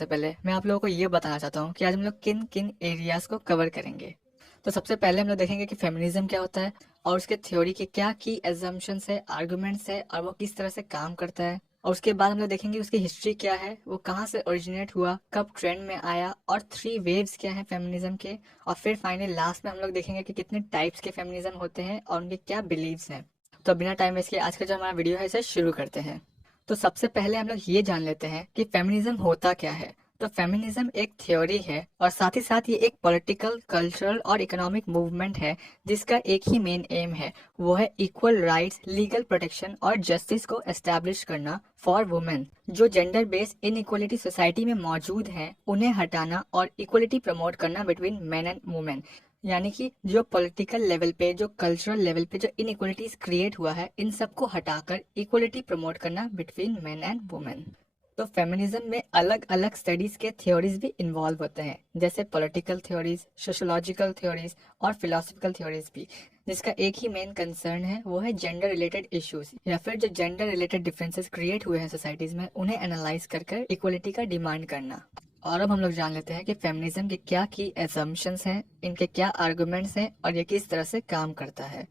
से पहले मैं आप लोगों को ये बताना चाहता हूँ कि आज हम लोग किन किन एरियाज को कवर करेंगे। तो सबसे पहले हम लोग देखेंगे कि फेमिनिज्म क्या होता है और उसके थ्योरी के क्या की एजम्पशंस है, आर्गुमेंट्स है और वो किस तरह से काम करता है। और उसके बाद हम लोग देखेंगे उसकी हिस्ट्री क्या है, वो कहाँ से ओरिजिनेट हुआ, कब ट्रेंड में आया और थ्री वेव्स क्या है फेमिनिज्म के। और फिर फाइनली लास्ट में हम लोग देखेंगे कि कितने टाइप्स के फेमिनिज्म होते हैं और उनके क्या बिलीव्स हैं। तो बिना टाइम वेस्ट किए आज का जो हमारा वीडियो है इसे शुरू करते हैं। तो सबसे पहले हम लोग ये जान लेते हैं कि फेमिनिज्म होता क्या है। तो फेमिनिज्म एक थ्योरी है और साथ ही साथ ये एक पॉलिटिकल, कल्चरल और इकोनॉमिक मूवमेंट है जिसका एक ही मेन एम है, वो है इक्वल राइट्स, लीगल प्रोटेक्शन और जस्टिस को एस्टैब्लिश करना फॉर वुमेन। जो जेंडर बेस्ड इनइक्वलिटी सोसाइटी में मौजूद हैं उन्हें हटाना और इक्वलिटी प्रमोट करना बिटवीन मेन एंड वुमेन। यानी कि जो पॉलिटिकल लेवल पे, जो कल्चरल लेवल पे जो इनइक्वलिटीज क्रिएट हुआ है, इन सबको हटाकर इक्वलिटी प्रमोट करना बिटवीन मेन एंड वुमेन। तो फेमिनिज्म में अलग अलग स्टडीज के थ्योरीज भी इन्वॉल्व होते हैं, जैसे पॉलिटिकल थ्योरीज, सोशोलॉजिकल थ्योरीज और फिलोसफिकल थ्योरीज भी, जिसका एक ही मेन कंसर्न है, वो है जेंडर रिलेटेड इश्यूज या फिर जो जेंडर रिलेटेड डिफरेंसेस क्रिएट हुए हैं सोसाइटीज में उन्हें एनालाइज कर कर इक्वलिटी का डिमांड करना। और अब हम लोग जान लेते हैं कि फेमिनिज्म के क्या की एजम्पशंस हैं, इनके क्या आर्गुमेंट्स हैं और ये किस तरह से काम करता है।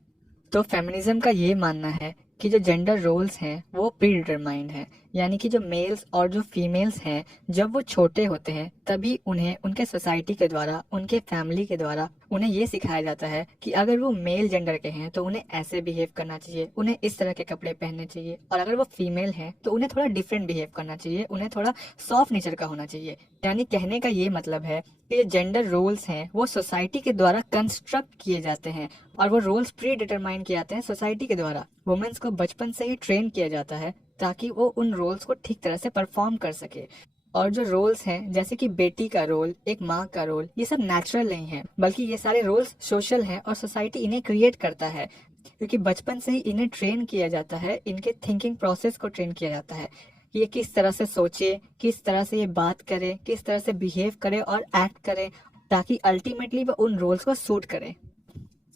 तो फेमिनिज्म का ये मानना है कि जो जेंडर रोल्स हैं वो प्री डिटरमाइंड हैं। यानी कि जो मेल्स और जो फीमेल्स हैं, जब वो छोटे होते हैं तभी उन्हें उनके सोसाइटी के द्वारा, उनके फैमिली के द्वारा उन्हें ये सिखाया जाता है कि अगर वो मेल जेंडर के हैं तो उन्हें ऐसे बिहेव करना चाहिए, उन्हें इस तरह के कपड़े पहनने चाहिए, और अगर वो फीमेल हैं तो उन्हें थोड़ा डिफरेंट बिहेव करना चाहिए, उन्हें थोड़ा सॉफ्ट नेचर का होना चाहिए। यानी कहने का ये मतलब है कि ये जेंडर रोल्स हैं वो सोसाइटी के द्वारा कंस्ट्रक्ट किए जाते हैं और वो रोल्स प्री डिटरमाइन किए जाते हैं सोसाइटी के द्वारा। वुमेन्स को बचपन से ही ट्रेन किया जाता है ताकि वो उन रोल्स को ठीक तरह से परफॉर्म कर सके। और जो रोल्स हैं, जैसे कि बेटी का रोल, एक माँ का रोल, ये सब नेचुरल नहीं है, बल्कि ये सारे रोल्स सोशल हैं और सोसाइटी इन्हें क्रिएट करता है, क्योंकि बचपन से ही इन्हें ट्रेन किया जाता है, इनके थिंकिंग प्रोसेस को ट्रेन किया जाता है। ये किस तरह से सोचे, किस तरह से ये बात करे, किस तरह से बिहेव करे और एक्ट करे, ताकि अल्टीमेटली वो उन रोल्स को सूट करे।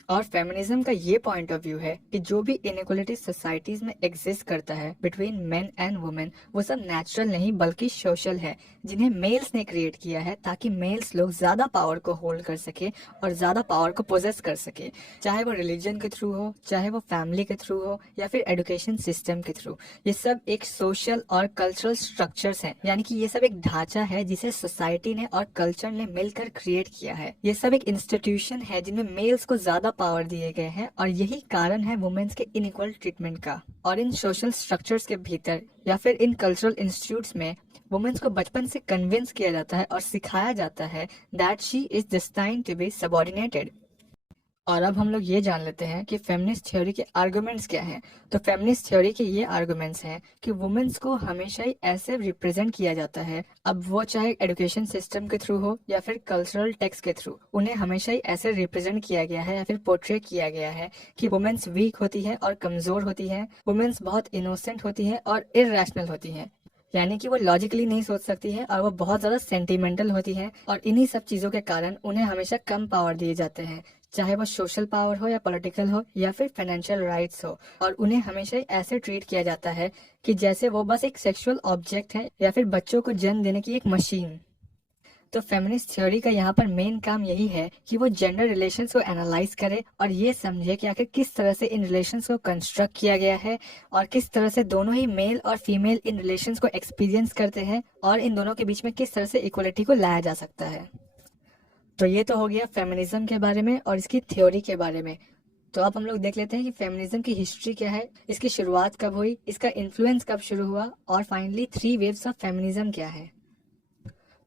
और फेमिनिज्म का ये पॉइंट ऑफ व्यू है कि जो भी इनइक्वलिटी सोसाइटीज में एग्जिस्ट करता है बिटवीन मेन एंड वुमेन, वो सब नेचुरल नहीं बल्कि सोशल है, जिन्हें मेल्स ने क्रिएट किया है ताकि मेल्स लोग ज्यादा पावर को होल्ड कर सके और ज्यादा पावर को पोजेस कर सके, चाहे वो रिलीजन के थ्रू हो, चाहे वो फैमिली के थ्रू हो या फिर एजुकेशन सिस्टम के थ्रू। ये सब एक सोशल और कल्चरल स्ट्रक्चर्स हैं, यानी कि ये सब एक ढांचा है जिसे सोसाइटी ने और कल्चर ने मिलकर क्रिएट किया है। ये सब एक इंस्टीट्यूशन है जिनमें मेल्स को ज्यादा पावर दिए गए हैं और यही कारण है वुमेन्स के इनइक्वल ट्रीटमेंट का। और इन सोशल स्ट्रक्चर्स के भीतर या फिर इन कल्चरल इंस्टीट्यूट्स में वुमेन्स को बचपन से कन्विंस किया जाता है और सिखाया जाता है that she is destined to be subordinated. और अब हम लोग ये जान लेते हैं कि फेमिनिस्ट थ्योरी के आर्गुमेंट्स क्या हैं। तो फेमिनिस्ट थ्योरी के ये आर्गुमेंट्स हैं कि वुमेन्स को हमेशा ही ऐसे रिप्रेजेंट किया जाता है, अब वो चाहे एजुकेशन सिस्टम के थ्रू हो या फिर कल्चरल टेक्स्ट के थ्रू, उन्हें हमेशा ही ऐसे रिप्रेजेंट किया गया है या फिर पोर्ट्रे किया गया है कि वुमेन्स वीक होती है और कमजोर होती है, वुमेन्स बहुत इनोसेंट होती है और इररेशनल होती है, यानी कि वो लॉजिकली नहीं सोच सकती है और वो बहुत ज्यादा सेंटिमेंटल होती है। और इन्हीं सब चीजों के कारण उन्हें हमेशा कम पावर दिए जाते हैं, चाहे वो सोशल पावर हो या पॉलिटिकल हो या फिर फाइनेंशियल राइट्स हो। और उन्हें हमेशा ही ऐसे ट्रीट किया जाता है कि जैसे वो बस एक सेक्सुअल ऑब्जेक्ट है या फिर बच्चों को जन्म देने की एक मशीन। तो फेमिनिस्ट थ्योरी का यहाँ पर मेन काम यही है कि वो जेंडर रिलेशंस को एनालाइज करे और ये समझे कि आखिर किस तरह से इन रिलेशंस को कंस्ट्रक्ट किया गया है और किस तरह से दोनों ही मेल और फीमेल इन रिलेशंस को एक्सपीरियंस करते हैं और इन दोनों के बीच में किस तरह से इक्वलिटी को लाया जा सकता है। तो ये तो हो गया फेमिनिज्म के बारे में और इसकी थ्योरी के बारे में। तो अब हम लोग देख लेते हैं कि फेमिनिज्म की हिस्ट्री क्या है, इसकी शुरुआत कब हुई, इसका इन्फ्लुएंस कब शुरू हुआ और finally three waves of feminism क्या है।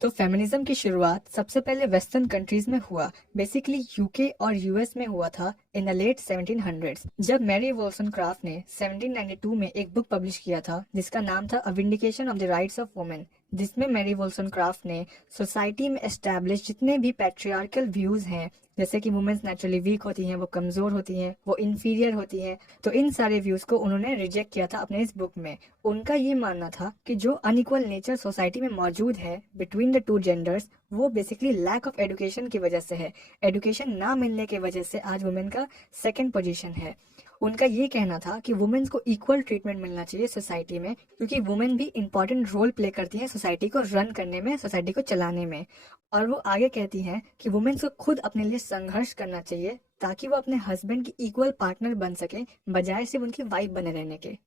तो फेमिनिज्म की शुरुआत सबसे पहले वेस्टर्न कंट्रीज में हुआ, बेसिकली यूके और यूएस में हुआ था इन द लेट 1700s, जब मैरी वोllstonecraft ने 1792 में एक बुक पब्लिश किया था जिसका नाम था a vindication of the rights of women, जिसमें मैरी वोllstonecraft ने सोसाइटी में एस्टैब्लिश जितने भी पैट्रियार्कल व्यूज हैं, जैसे कि वुमेन्स नेचुरली वीक होती हैं, वो कमजोर होती हैं, वो इन्फीरियर होती हैं, तो इन सारे व्यूज को उन्होंने रिजेक्ट किया था अपने इस बुक में। उनका ये मानना था कि जो अनइक्वल नेचर सोसाइटी में मौजूद है बिटवीन द टू जेंडर्स, वो बेसिकली लैक ऑफ एजुकेशन की वजह से है। एजुकेशन ना मिलने की वजह से आज वुमेन का सेकंड पोजीशन है। उनका ये कहना था कि वुमेन्स को इक्वल ट्रीटमेंट मिलना चाहिए सोसाइटी में, क्योंकि वुमेन भी इंपॉर्टेंट रोल प्ले करती हैं सोसाइटी को रन करने में, सोसाइटी को चलाने में। और वो आगे कहती हैं कि वुमेन्स को खुद अपने लिए संघर्ष करना चाहिए ताकि वो अपने हस्बैंड की इक्वल पार्टनर बन सके, बजाय सिर्फ उनकी वाइफ बने रहने के।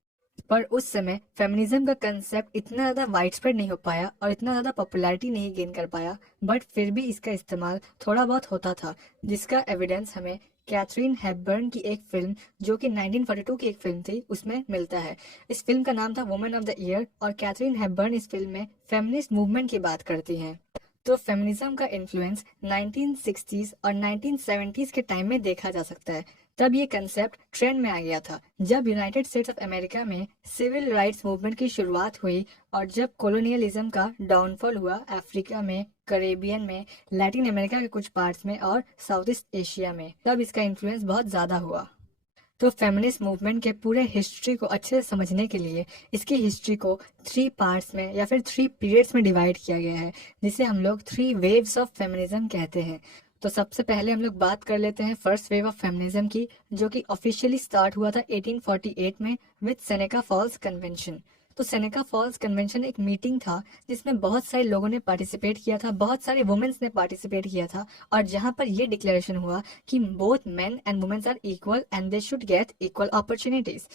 पर उस समय फेमिनिज्म का कंसेप्ट इतना ज़्यादा वाइड स्प्रेड नहीं हो पाया और इतना ज़्यादा पॉपुलैरिटी नहीं गेन कर पाया, बट फिर भी इसका इस्तेमाल थोड़ा बहुत होता था, जिसका एविडेंस हमें कैथरीन हेपबर्न की एक फिल्म, जो कि 1942 की एक फिल्म थी, उसमें मिलता है। इस फिल्म का नाम था वुमेन ऑफ द ईयर, और कैथरीन हेपबर्न इस फिल्म में फेमिनिस्ट मूवमेंट की बात करती हैं। तो फेमिनिज्म का इन्फ्लुएंस 1960s और 1970s के टाइम में देखा जा सकता है। तब ये कंसेप्ट ट्रेंड में आ गया था, जब यूनाइटेड स्टेट्स ऑफ अमेरिका में सिविल राइट्स मूवमेंट की शुरुआत हुई और जब कॉलोनियलिज्म का डाउनफॉल हुआ अफ्रीका में, कैरेबियन में, लैटिन अमेरिका के कुछ पार्ट्स में और साउथ ईस्ट एशिया में, तब इसका इन्फ्लुएंस बहुत ज़्यादा हुआ। तो फेमिनिस्ट मूवमेंट के पूरे हिस्ट्री को अच्छे से समझने के लिए इसकी हिस्ट्री को 3 पार्ट्स में या फिर 3 पीरियड्स में डिवाइड किया गया है, जिसे हम लोग 3 वेव्स ऑफ फेमिनिज्म कहते हैं। तो सबसे पहले हम लोग बात कर लेते हैं फर्स्ट वेव ऑफ फेमिनिज्म की, जो कि ऑफिशियली स्टार्ट हुआ था 1848 में विद सेनेका फॉल्स कन्वेंशन। तो सेनेका फॉल्स कन्वेंशन एक मीटिंग था जिसमें बहुत सारे लोगों ने पार्टिसिपेट किया था, बहुत सारे वुमेन्स ने पार्टिसिपेट किया था, और जहां पर ये डिक्लेरेशन हुआ कि both men and womens are equal and they should get equal opportunities.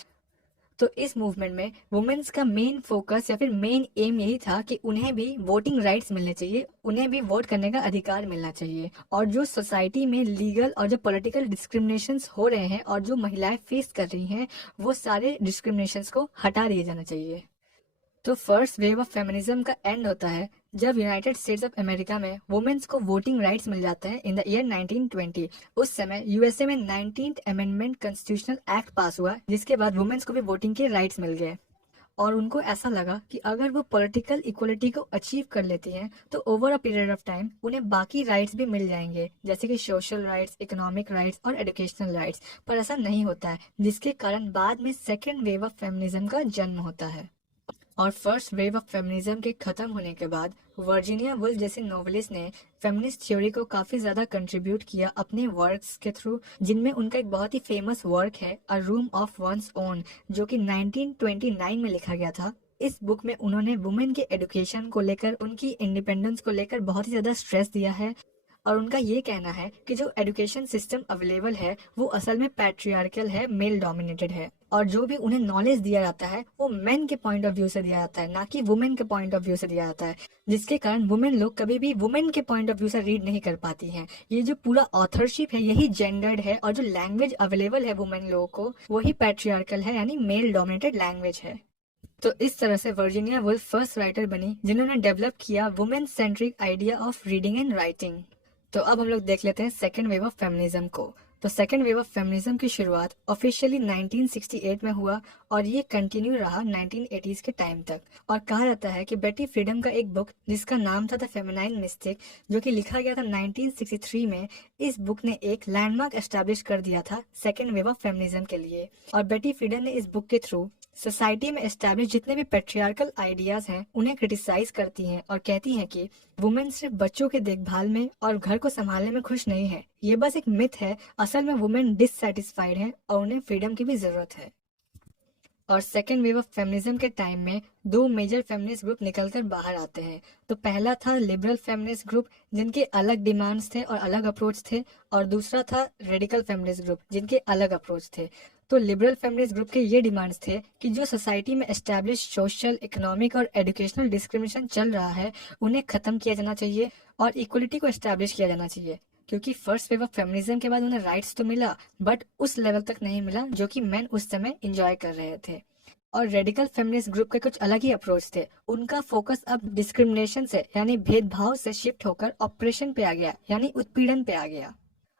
तो इस मूवमेंट में वुमेन्स का मेन फोकस या फिर मेन एम यही था कि उन्हें भी वोटिंग राइट्स मिलने चाहिए, उन्हें भी वोट करने का अधिकार मिलना चाहिए, और जो सोसाइटी में लीगल और जो पॉलिटिकल डिस्क्रिमिनेशंस हो रहे हैं और जो महिलाएं फेस कर रही हैं, वो सारे डिस्क्रिमिनेशंस को हटा दिए जाना चाहिए। तो फर्स्ट वेव ऑफ फेमिनिज्म का एंड होता है जब यूनाइटेड स्टेट्स ऑफ अमेरिका में वुमेन्स को वोटिंग राइट्स मिल जाते हैं इन द ईयर 1920। उस समय यूएसए में 19th अमेंडमेंट कॉन्स्टिट्यूशनल एक्ट पास हुआ, जिसके बाद वुमेन्स को भी वोटिंग के राइट्स मिल गए, और उनको ऐसा लगा कि अगर वो पॉलिटिकल इक्वलिटी को अचीव कर लेती हैं तो over a period of time उन्हें बाकी राइट्स भी मिल जाएंगे, जैसे कि सोशल राइट्स, इकोनॉमिक राइट्स और एजुकेशनल राइट्स। पर ऐसा नहीं होता है, जिसके कारण बाद में सेकेंड वेव ऑफ फेमिनिज्म का जन्म होता है। और फर्स्ट वेव ऑफ फेमिनिज्म के खत्म होने के बाद वर्जीनिया वुल्फ जैसे नॉवेलिस्ट ने फेमिनिस्ट थ्योरी को काफी ज्यादा कंट्रीब्यूट किया अपने वर्क्स के थ्रू, जिनमें उनका एक बहुत ही फेमस वर्क है अ रूम ऑफ वंस ओन, जो कि 1929 में लिखा गया था। इस बुक में उन्होंने वुमेन के एजुकेशन को लेकर, उनकी इंडिपेंडेंस को लेकर बहुत ही ज्यादा स्ट्रेस दिया है, और उनका ये कहना है कि जो एजुकेशन सिस्टम अवेलेबल है वो असल में पैट्रियार्कल है, मेल डोमिनेटेड है, और जो भी उन्हें नॉलेज दिया जाता है वो मेन के पॉइंट ऑफ व्यू से दिया जाता है, ना कि वुमेन के पॉइंट ऑफ व्यू से दिया जाता है, जिसके कारण वुमेन लोग कभी भी वुमेन के पॉइंट ऑफ व्यू से रीड नहीं कर पाती हैं। ये जो पूरा ऑथरशिप है यही जेंडर्ड है, और जो लैंग्वेज अवेलेबल है वुमेन लोगों को वही पैट्रियार्कल है, यानी मेल डोमिनेटेड लैंग्वेज है। तो इस तरह से वर्जीनिया वुल्फ फर्स्ट राइटर बनी जिन्होंने डेवलप किया women centric idea of reading and writing. तो अब हम लोग देख लेते हैं सेकेंड वेव ऑफ फेमिनिज्म को। तो सेकेंड वेव ऑफ फेमिनिज्म की शुरुआत ऑफिशियली 1968 में हुआ और ये कंटिन्यू रहा 1980s के टाइम तक। और कहा जाता है कि बेटी फ्रीडम का एक बुक जिसका नाम था द फेमिनाइन मिस्टिक, जो कि लिखा गया था 1963 में, इस बुक ने एक लैंडमार्क एस्टैब्लिश कर दिया था सेकेंड वेव ऑफ फेमिनिज्म के लिए। और बेटी फ्रीडम ने इस बुक के थ्रू सोसाइटी में एस्टैब्लिश जितने भी पेट्रियार्कल आइडियाज हैं उन्हें क्रिटिसाइज करती हैं और कहती हैं कि वुमेन सिर्फ बच्चों के देखभाल में और घर को संभालने में खुश नहीं है, ये बस एक मिथ है, असल में वुमेन डिससेटिस्फाइड है और उन्हें फ्रीडम की भी जरूरत है। और सेकेंड वेव ऑफ फेमिनिज्म के टाइम में 2 मेजर फेमिनिस्ट ग्रुप निकलकर बाहर आते हैं। तो पहला था लिबरल फेमिनिस्ट ग्रुप, जिनके अलग डिमांड्स थे और अलग अप्रोच थे, और दूसरा था रेडिकल फेमिनिस्ट ग्रुप, जिनके अलग अप्रोच थे। तो लिबरल फेमिनिस्ट ग्रुप के ये डिमांड्स थे कि जो सोसाइटी में एस्टैब्लिश सोशल, इकोनॉमिक और एजुकेशनल डिस्क्रिमिनेशन चल रहा है उन्हें खत्म किया जाना चाहिए और इक्वलिटी को एस्टैब्लिश किया जाना चाहिए, क्योंकि फर्स्ट वेव ऑफ फेमिनिज्म के बाद उन्हें राइट्स तो मिला बट उस लेवल तक नहीं मिला जो कि मेन उस समय एंजॉय कर रहे थे। और रेडिकल फेमिनिस्ट ग्रुप के कुछ अलग ही अप्रोच थे। उनका फोकस अब डिस्क्रिमिनेशन से यानी भेदभाव से शिफ्ट होकर ऑपरेशन पे आ गया, यानी उत्पीड़न पे आ गया।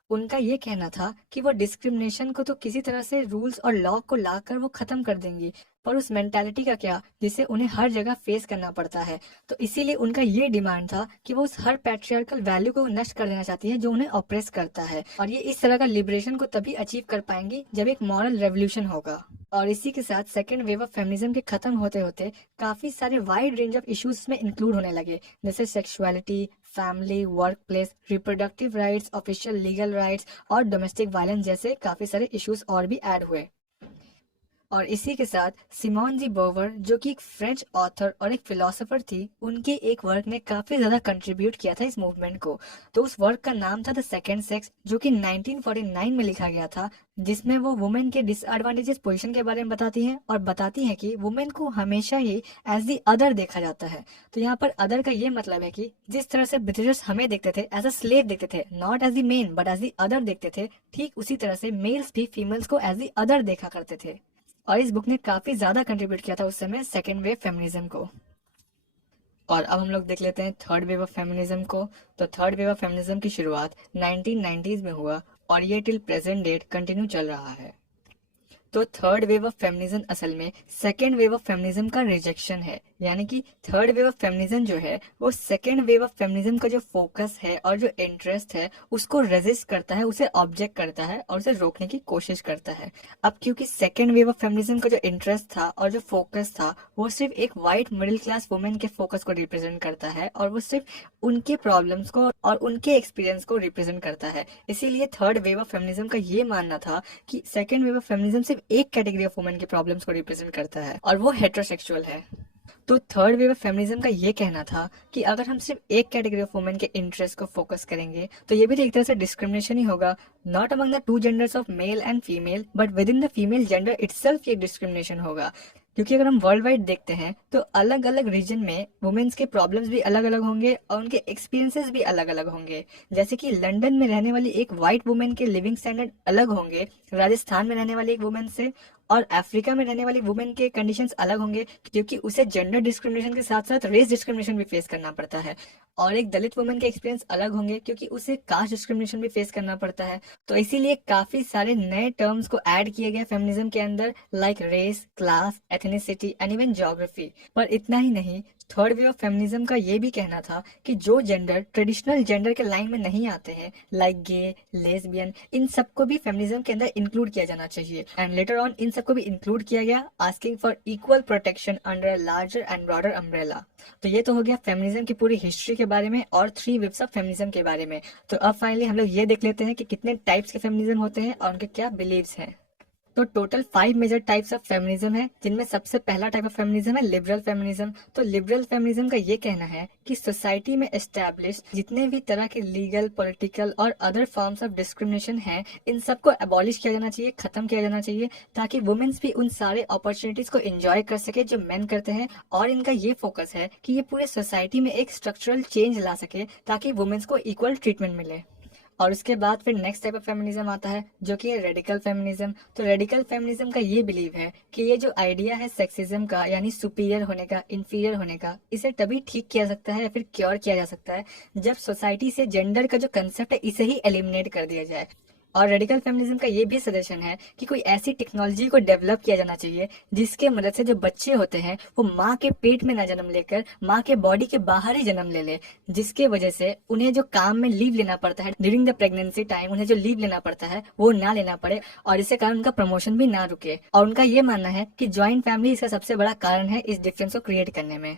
उनका ये कहना था कि वो डिस्क्रिमिनेशन को तो किसी तरह से रूल्स और लॉ को लाकर वो खत्म कर देंगी, पर उस मेंटालिटी का क्या जिसे उन्हें हर जगह फेस करना पड़ता है। तो इसीलिए उनका ये डिमांड था कि वो उस हर पैट्रियार्कल वैल्यू को नष्ट कर देना चाहती है जो उन्हें ऑप्रेस करता है, और ये इस तरह का लिबरेशन को तभी अचीव कर पाएंगी जब एक मॉरल रेवोल्यूशन होगा। और इसी के साथ सेकेंड वेव ऑफ फेमिनिज्म के खत्म होते होते काफी सारे वाइड रेंज ऑफ इश्यूज में इंक्लूड होने लगे, जैसे sexuality, family, work place, reproductive rights, official legal rights और डोमेस्टिक वायलेंस जैसे काफी सारे इश्यूज और भी ऐड हुए। और इसी के साथ सिमोन जी बोवर, जो कि एक फ्रेंच ऑथर और एक फिलोसोफर थी, उनके एक वर्क ने काफी ज्यादा कंट्रीब्यूट किया था इस मूवमेंट को। तो उस वर्क का नाम था द सेकेंड सेक्स, जो कि 1949 में लिखा गया था, जिसमें वो वुमेन के डिसएडवांटेजेस पोजीशन के बारे में बताती हैं और बताती हैं कि वुमेन को हमेशा ही एज दी अदर देखा जाता है। तो यहाँ पर अदर का ये मतलब है कि जिस तरह से ब्रिटिशर्स हमें देखते थे एज अ स्लेव देखते थे, not as the men but as the other देखते थे, ठीक उसी तरह से मेल्स भी फीमेल्स को एज द अदर देखा करते थे। और इस बुक ने काफी ज्यादा कंट्रीब्यूट किया था उस समय सेकेंड वेव फेमिनिज्म को। और अब हम लोग देख लेते हैं थर्ड वेव ऑफ फेमिनिज्म को। तो थर्ड वेव ऑफ फेमिनिज्म की शुरुआत 1990s में हुआ और ये टिल प्रेजेंट डेट कंटिन्यू चल रहा है। तो थर्ड वेव ऑफ फेमिनिज्म असल में सेकेंड वेव ऑफ फेमिनिज्म का रिजेक्शन है, यानी कि थर्ड वेव ऑफ फेमिनिज्म जो है वो सेकेंड वेव ऑफ फेमिनिज्म का जो फोकस है और जो इंटरेस्ट है उसको रेजिस्ट करता है, उसे ऑब्जेक्ट करता है और उसे रोकने की कोशिश करता है। अब क्योंकि सेकेंड वेव ऑफ फेमिनिज्म का जो इंटरेस्ट था और जो फोकस था वो सिर्फ एक वाइट मिडिल क्लास वुमेन के फोकस को रिप्रेजेंट करता है और वो सिर्फ उनके प्रॉब्लम्स को और उनके एक्सपीरियंस को रिप्रेजेंट करता है, इसीलिए थर्ड वेव ऑफ फेमिनिज्म का ये मानना था कि सेकेंड वेव ऑफ फेमिनिज्म सिर्फ एक कैटेगरी ऑफ वुमेन के प्रॉब्लम्स को रिप्रेजेंट करता है और वो हेटेरोसेक्सुअल है। तो थर्ड वेव ऑफ फेमिनिज्म का ये कहना था कि अगर हम सिर्फ एक कैटेगरी ऑफ वुमेन के इंटरेस्ट को फोकस करेंगे तो ये भी तो एक तरह से डिस्क्रिमिनेशन ही होगा, not among the two genders of male and female but with in the female gender itself ये डिस्क्रिमिनेशन होगा। क्योंकि अगर हम वर्ल्ड वाइड देखते हैं तो अलग अलग रीजन में वुमेन्स के प्रॉब्लम्स भी अलग अलग होंगे और उनके एक्सपीरियंसेस भी अलग अलग होंगे। जैसे कि लंदन में रहने वाली एक वाइट वुमेन के लिविंग स्टैंडर्ड अलग होंगे राजस्थान में रहने वाली एक वुमेन से, और अफ्रीका में रहने वाली वुमेन के कंडीशंस अलग होंगे क्योंकि उसे जेंडर डिस्क्रिमिनेशन के साथ साथ रेस डिस्क्रिमिनेशन भी फेस करना पड़ता है। और एक दलित वुमेन के एक्सपीरियंस अलग होंगे क्योंकि उसे कास्ट डिस्क्रिमिनेशन भी फेस करना पड़ता है। तो इसीलिए काफी सारे नए टर्म्स को ऐड किए गए फेमिनिज्म के अंदर, like race, class, ethnicity and even geography. पर इतना ही नहीं, थर्ड वे ऑफ फेमिनिज्म का ये भी कहना था कि जो जेंडर ट्रेडिशनल जेंडर के लाइन में नहीं आते हैं, लाइक गे, लेस्बियन, इन सबको भी फेमिनिज्म के अंदर इंक्लूड किया जाना चाहिए। एंड लेटर ऑन इन सबको भी इंक्लूड किया गया, asking for equal protection under a larger and broader umbrella. तो ये तो हो गया फेमिनिज्म की पूरी हिस्ट्री के बारे में और थ्री वेव्स ऑफ फेमिनिज्म के बारे में। तो अब फाइनली हम लोग ये देख लेते हैं कि कितने टाइप्स के फेमिनिज्म होते हैं और उनके क्या बिलीव्स हैं। तो total 5 major types of feminism है, जिनमें सबसे पहला टाइप ऑफ फेमिनिज्म है लिबरल फेमिनिज्म। तो लिबरल फेमिनिज्म का ये कहना है कि सोसाइटी में एस्टैब्लिश जितने भी तरह के लीगल, पॉलिटिकल और अदर फॉर्म्स ऑफ डिस्क्रिमिनेशन हैं, इन सबको एबॉलिश किया जाना चाहिए, खत्म किया जाना चाहिए, ताकि वुमेन्स भी उन सारे अपॉर्चुनिटीज को एंजॉय कर सके जो मेन करते हैं। और इनका ये फोकस है कि ये पूरे सोसाइटी में एक स्ट्रक्चरल चेंज ला सके ताकि वुमेन्स को इक्वल ट्रीटमेंट मिले। और उसके बाद फिर नेक्स्ट टाइप ऑफ फेमिनिज्म आता है जो कि है रेडिकल फेमिनिज्म। तो रेडिकल फेमिनिज्म का ये बिलीव है कि ये जो आइडिया है सेक्सिज्म का, यानी सुपीरियर होने का, इंफीरियर होने का, इसे तभी ठीक किया सकता है या फिर क्योर किया जा सकता है जब सोसाइटी से जेंडर का जो कंसेप्ट है इसे ही एलिमिनेट कर दिया जाए। और रेडिकल फेमिनिज्म का ये भी सजेशन है कि कोई ऐसी टेक्नोलॉजी को डेवलप किया जाना चाहिए जिसके मदद से जो बच्चे होते हैं वो माँ के पेट में ना जन्म लेकर माँ के बॉडी के बाहर ही जन्म ले ले, जिसके वजह से उन्हें जो काम में लीव लेना पड़ता है ड्यूरिंग द प्रेगनेंसी टाइम, उन्हें जो लीव लेना पड़ता है वो ना लेना पड़े और इसके कारण उनका प्रमोशन भी ना रुके। और उनका ये मानना है कि ज्वाइंट फैमिली इसका सबसे बड़ा कारण है इस डिफरेंस को क्रिएट करने में।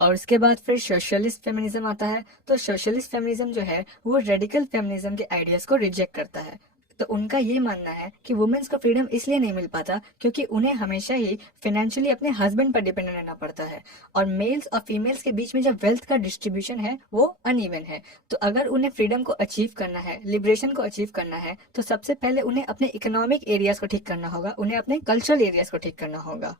और उसके बाद फिर सोशलिस्ट फेमिनिज्म आता है। तो सोशलिस्ट फेमिनिज्म जो है वो रेडिकल फेमिनिज्म के आइडियाज को रिजेक्ट करता है। तो उनका ये मानना है कि वुमेन्स को फ्रीडम इसलिए नहीं मिल पाता क्योंकि उन्हें हमेशा ही फाइनेंशियली अपने हस्बैंड पर डिपेंडेंट रहना पड़ता है, और मेल्स और फीमेल्स के बीच में जो वेल्थ का डिस्ट्रीब्यूशन है वो अनइवन है। तो अगर उन्हें फ्रीडम को अचीव करना है, लिबरेशन को अचीव करना है, तो सबसे पहले उन्हें अपने इकोनॉमिक एरियाज को ठीक करना होगा, उन्हें अपने कल्चरल एरियाज को ठीक करना होगा।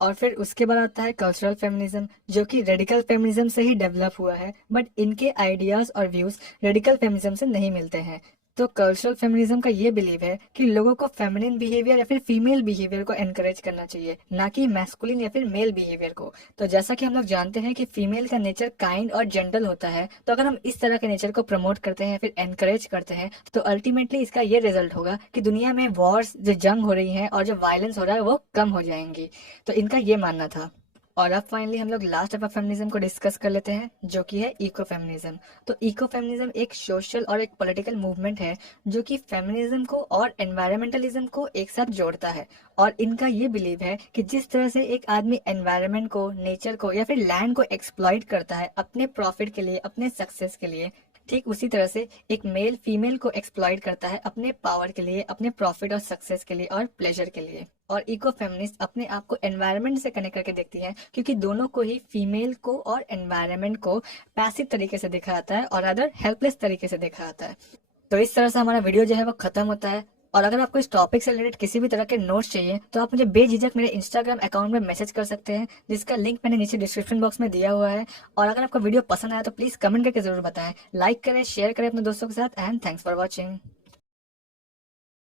और फिर उसके बाद आता है कल्चरल फेमिनिज्म, जो कि रेडिकल फेमिनिज्म से ही डेवलप हुआ है, बट इनके आइडियाज और व्यूज रेडिकल फेमिनिज्म से नहीं मिलते हैं। तो कल्चरल फेमिनिज्म का ये बिलीव है कि लोगों को फेमिनिन बिहेवियर या फिर फीमेल बिहेवियर को एनकरेज करना चाहिए, ना कि मैस्कुलिन या फिर मेल बिहेवियर को। तो जैसा कि हम लोग जानते हैं कि फीमेल का नेचर काइंड और जेंटल होता है, तो अगर हम इस तरह के नेचर को प्रमोट करते हैं फिर एनकरेज करते हैं तो अल्टीमेटली इसका ये रिजल्ट होगा कि दुनिया में वॉर्स, जो जंग हो रही है और जो वायलेंस हो रहा है वो कम हो जाएंगी। तो इनका ये मानना था। और अब फाइनली हम लोग लास्ट टाइप ऑफ फेमिनिज्म को डिस्कस कर लेते हैं जो कि है इको फेमिनिज्म। तो इको फेमिनिज्म एक सोशल और एक पॉलिटिकल मूवमेंट है जो कि फेमिनिज्म को और एनवायरमेंटलिज्म को एक साथ जोड़ता है। और इनका ये बिलीव है कि जिस तरह से एक आदमी एनवायरनमेंट को, नेचर को या फिर लैंड को एक्सप्लॉइट करता है अपने प्रॉफिट के लिए, अपने सक्सेस के लिए, ठीक उसी तरह से एक मेल फीमेल को एक्सप्लॉइट करता है अपने पावर के लिए, अपने प्रॉफिट और सक्सेस के लिए और प्लेजर के लिए। और इको फेमिनिस्ट अपने आप को एनवायरनमेंट से कनेक्ट करके देखती है, क्योंकि दोनों को ही, फीमेल को और एनवायरनमेंट को, पैसिव तरीके से देखा जाता है और अदर हेल्पलेस तरीके से देखा जाता है। तो इस तरह से हमारा वीडियो जो है वो खत्म होता है। और अगर आपको इस टॉपिक से रिलेटेड किसी भी तरह के नोट्स चाहिए तो आप मुझे बेझिझक मेरे इंस्टाग्राम अकाउंट में मैसेज कर सकते हैं, जिसका लिंक मैंने नीचे डिस्क्रिप्शन बॉक्स में दिया हुआ है। और अगर आपको वीडियो पसंद आया तो प्लीज कमेंट करके जरूर बताएं, लाइक करें, शेयर करें अपने दोस्तों के साथ। And thanks for watching.